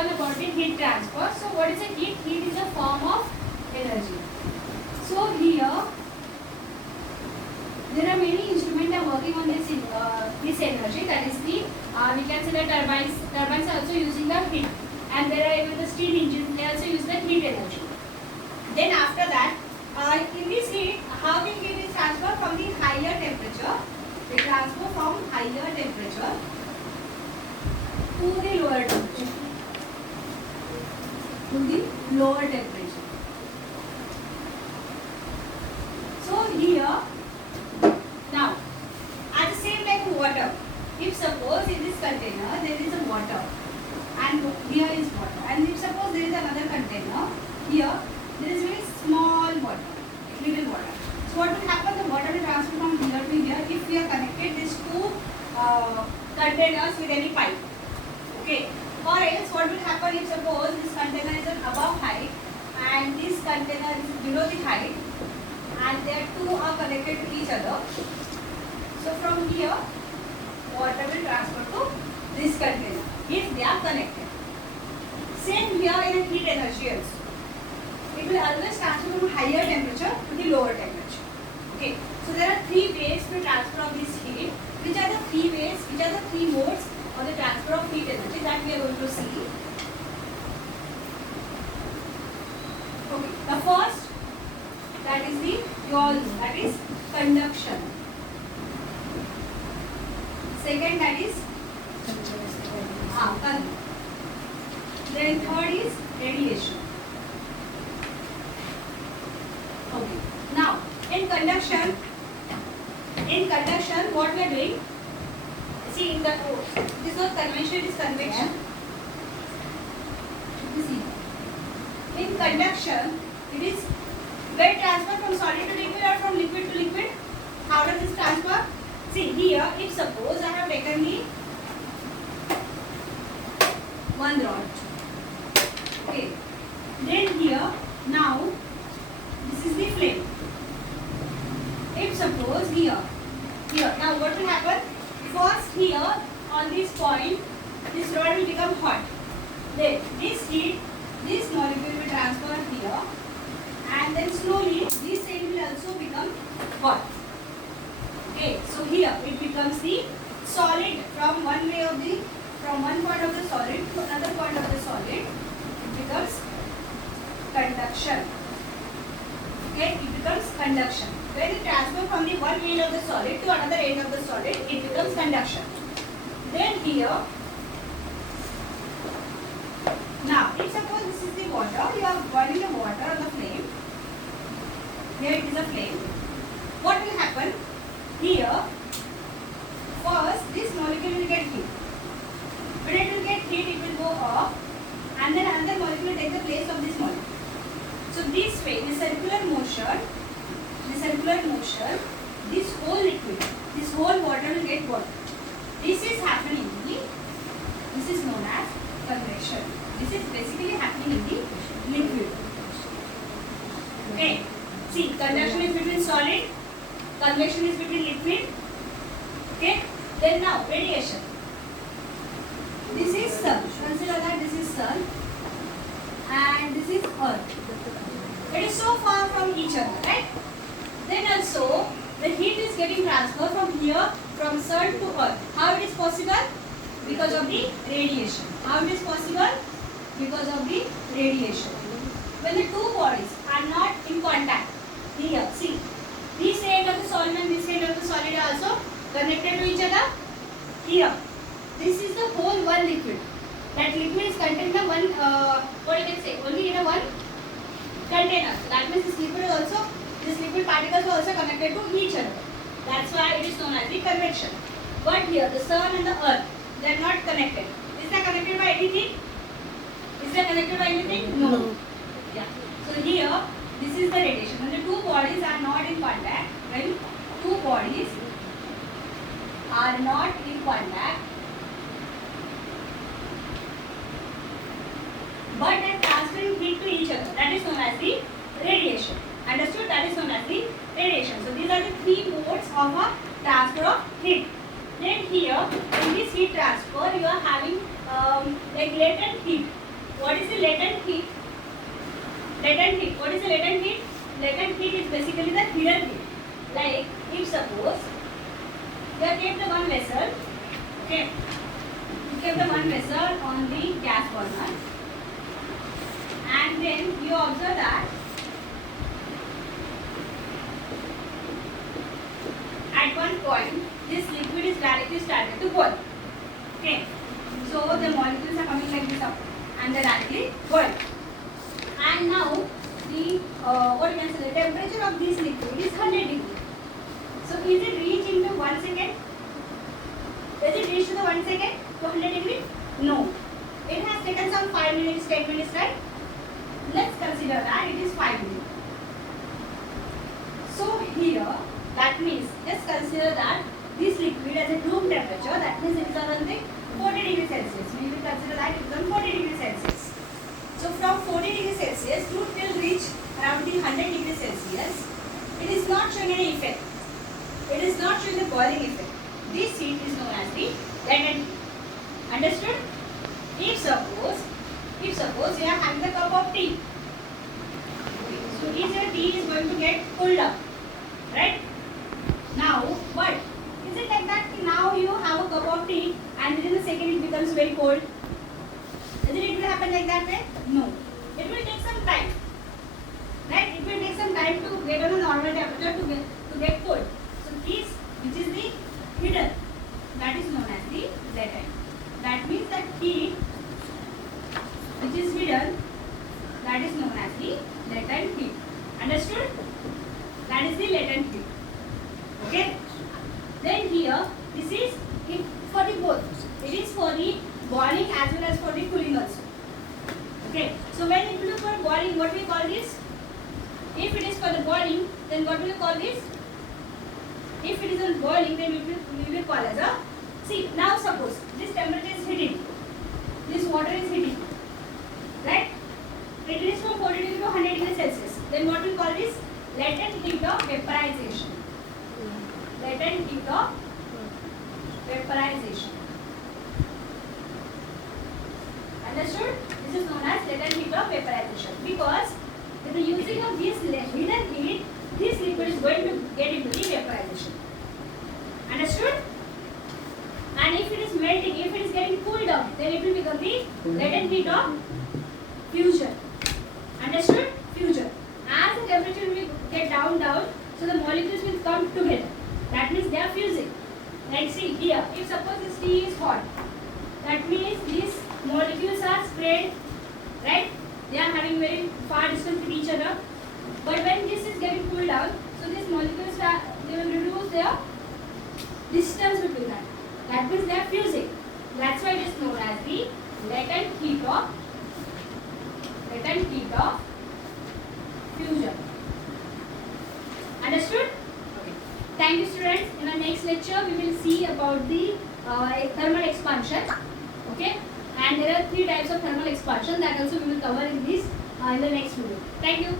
learn about the heat transfer. So what is a heat? Heat is a form of energy. So here there are many instruments are working on this energy. That is the we can say the turbines. Turbines are also using the heat, and there are even the steam engines. They also use the heat energy. Then after that, in this heat, how the heat is transferred from the higher temperature? They transfer from higher temperature to the lower temperature. To the lower temperature. So here, now, at the same like water. If suppose in this container there is a water, and here is water, and if suppose there is another container, here there is very small water, little water. So what will happen? The water will transfer from here to here if we are connected these two containers with any pipe. Okay. Or else what will happen if suppose this container is an above height and this container is below the height and their two are connected to each other. So from here water will transfer to this container if they are connected. Same here in a heat energy also. It will always transfer from higher temperature to the lower temperature. Okay. So there are three ways to transfer of this heat. Which are the three ways? Which are the three modes of the transfer of heat energy that we are going to see? Okay. The first, that is the that is conduction. Second, that is then third is radiation. Okay. Now, in conduction, what we are doing? See, in the this was convention, it is convection. In conduction, it is where transfer from solid to liquid or from liquid to liquid. How does this transfer? See here, if suppose I have taken the one rod. Okay. Then here, now this is the flame. If suppose here, now what will happen? First here on this point, this rod will become hot. Then this heat, this molecule will transfer here, and then slowly this end will also become hot. Okay, so here it becomes the solid from one point of the solid to another point of the solid. It becomes conduction. Okay, it becomes conduction. When it transfer from the one end of the solid to another end of the solid, it becomes conduction. Then here, now if suppose this is the water, you are boiling the water on the flame. Here it is a flame. What will happen? Here, first this molecule will get heat. When it will get heat, it will go up, and then another molecule will take the place of this molecule. So this way, the circular motion, this whole liquid, this whole water will get boiled. This is happening. This is known as convection. This is basically happening in the liquid. Okay. See, conduction is between solid, convection is between liquid. Okay. Then now radiation. This is sun. Consider that this is sun, and this is earth. It is so far from each other, right? Then also the heat is getting transferred from here, from sun to earth. How it is possible? Because of the radiation. How it is possible? Because of the radiation. When the two bodies are not in contact, here, see, this end of the solid and this end of the solid are also connected to each other. Here, this is the whole one liquid. That liquid is contained in one, what you can say, only in a one container. So that means this liquid particles are also connected to each other. That's why it is known as the convection. But here, the sun and the earth, they are not connected. Is they connected by anything? Is they connected by anything? No. Yeah. So here, this is the radiation. When the two bodies are not in contact, when two bodies are not in contact, but they are transferring heat to each other, that is known as the radiation. Understood? That is known as the radiation. So these are the three modes of a transfer of heat. Then here, in this heat transfer, you are having like latent heat. what is the latent heat? Latent heat. What is the latent heat? Latent heat is basically the hidden heat. Like if suppose you have kept the one vessel, okay, you kept the one vessel on the gas burner, and then you observe that at one point this liquid is directly started to boil. Okay, so the molecules are coming like this up and they directly boil. And now the what you can say, the temperature of this liquid is 100 degrees. So is it reach into 1 second? Does it reach to the 1 second to 100 degrees? No. It has taken some 5 minutes, 10 minutes, right? Let's consider that it is 5 minutes. So here, that means, just consider that this liquid as a room temperature, that means it is around the 40 degrees Celsius. We will consider that it is on 40 degrees Celsius. So from 40 degrees Celsius to till reach around the 100 degrees Celsius, it is not showing any effect. It is not showing the boiling effect. This heat is known as the latent heat. Understood? If suppose you are having a cup of tea, so is your tea is going to get cooled up, right? Now, what? Is it like that now you have a cup of tea and within a second it becomes very cold? Isn't it will happen like that way? No. It will take some time. Right? It will take some time to get on a normal temperature to get cold. So this, which is the hidden, that is known as the latent. That means that heat which is hidden, that is known as the latent heat. Understood? That is the latent heat. Okay? Then here, this is it for the both. It is for the boiling as well as for the cooling also. Okay? So when it will be for boiling, what we call this? If it is for the boiling, then what will you call this? If it is on boiling, then we will call as a, see, now suppose this temperature is heating. This water is heating. Right? It is from 40 degrees to 100 degrees Celsius. Then what we call this? Latent heat of vaporization. Latent heat of vaporization. Understood? This is known as latent heat of vaporization. Because with the using of this hidden heat, this liquid is going to get into the vaporization. Understood? And if it is melting, if it is getting cooled down, then it will become the latent heat of fusion. Understood? Fusion. As the temperature will get down, so the molecules will come together. That means they are fusing. Like see here, if suppose this tea is hot, that means these molecules are spread, right? They are having very far distance with each other. But when this is getting cooled down, so these molecules they will reduce their distance between them. That means they are fusing. That's why it is known as the latent heat of fusion. Understood? Okay. Thank you, students. In our next lecture, we will see about the thermal expansion. Okay? And there are 3 types of thermal expansion that also we will cover in this in the next video. Thank you.